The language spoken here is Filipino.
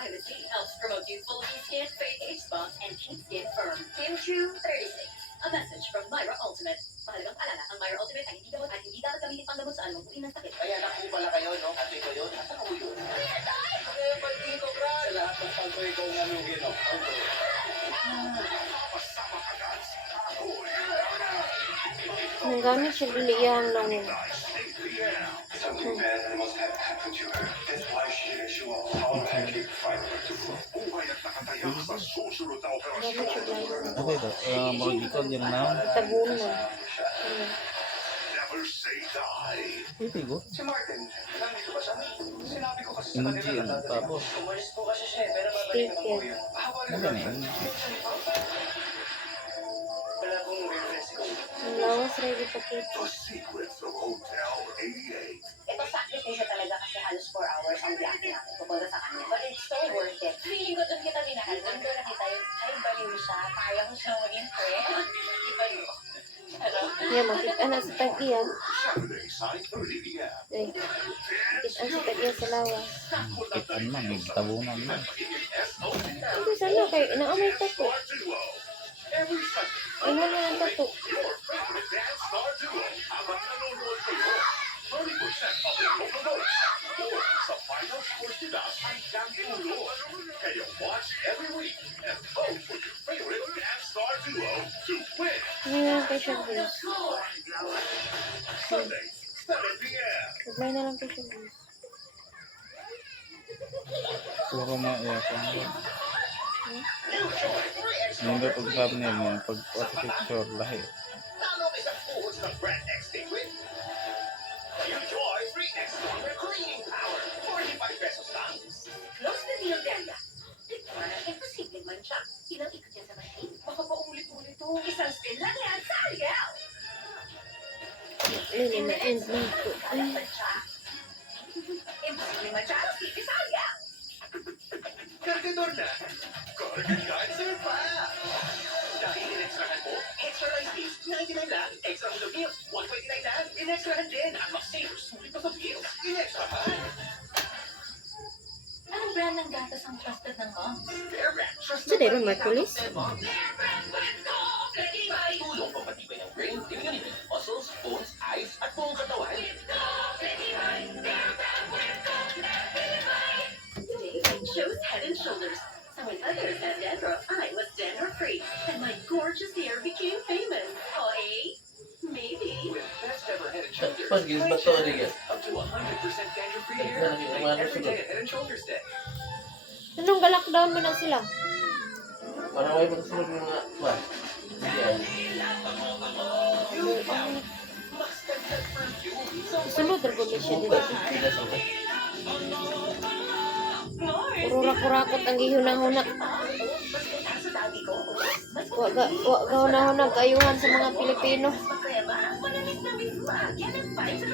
Vitamin C helps promote youthful skin, fake age spots, and keep skin firm. Kim Chu 36. A message from Myra Ultimate. Mahalagang paalala, ang Myra Ultimate ay hindi gamot at hindi dapat gamitin panggamot sa anumang uri ng sakit. Kaya naku pala kayo, no? Ate ko yun. Asa ko yun? Kaya pag dito, Brad. Sa lahat ng pagko ikaw nga nung gino. Ang gamit siya biliyan lang. Something bad must have happened to her. That's why she will automatically fight her to prove. Gamit siya biliyan. Okay ba? Mag-ikot yun na. Tabunan. Pwede ko. Si Martin, nandito ba siya? Sinabi ko kasi sa Hindi kanila yan. na dadalhin. Tapos, Umalis po kasi siya pero babalik naman po yun. Hawarin ano mo na yun? Wala pong reference ko. Ang lawas ready pa kito. Ito sacrifice talaga kasi halos 4 hours ang biyahe natin pupunta sa kanya. But it's so worth it. Feeling ko doon kita minahal. Doon ko nakita yung ay baliw siya. Kaya ko siya maging friend. Ibaliw. Ano? Yan, makita na sa tag-iya. Ay, makita sa tag-iya sa lawas. Kitaan na, may tabunan na. Ito sana kayo, inaamay tato. Ano na ang tato? Ano lang kay siya guys? Nagmay na lang kay siya guys. Puro mga aircon. Hindi pag-sabi niya mo, pag-picture lahi. Talo ka isang puhos ng Brand X Liquid. Enjoy free X Stronger Cleaning Power. 45 pesos lang. Close the deal, Delia. Tignan na, imposible man siya. Ilang ikot yan sa machine. Baka pa ulit-ulit to. Isang spin lang yan. Ariel! Lili na end na ito. Imposible man siya. Si Ariel! Kargador na. Kargador pa. Dahil in-extrahan mo, extra rice meals, 99 lang. Extra hulog meals, 129 lang. In-extrahan din. Ang mag-saver, sulit pa sa meals. In-extrahan. Anong brand ng gatas ang trusted ng mom? Bear Brand. Trust Sa Daron Marcolis? Tulong pampatibay ng brain, immunity, muscles, bones, eyes, at buong katawan. Today I chose Head and Shoulders. So when others had dandruff, I was dandruff free. And my gorgeous hair became famous. Oh, eh? Maybe. With best ever Head and Shoulders. Pas gis ba to rin yan? Up to 100% dandruff-free hair. Ano, Make ano every sunod? day a Head and Shoulders day. Anong galakdown mo na sila? Parang may magsunod ng mga ba? Yan. Must-have perfume. So Sunod rin kung siya dito. Sila sa mga. Puro rakot-rakot ang gihunang-hunang. Wa hunang kayuhan sa mga Pilipino. Kaya ba? Manalis na mismo. Yan ang 5 sa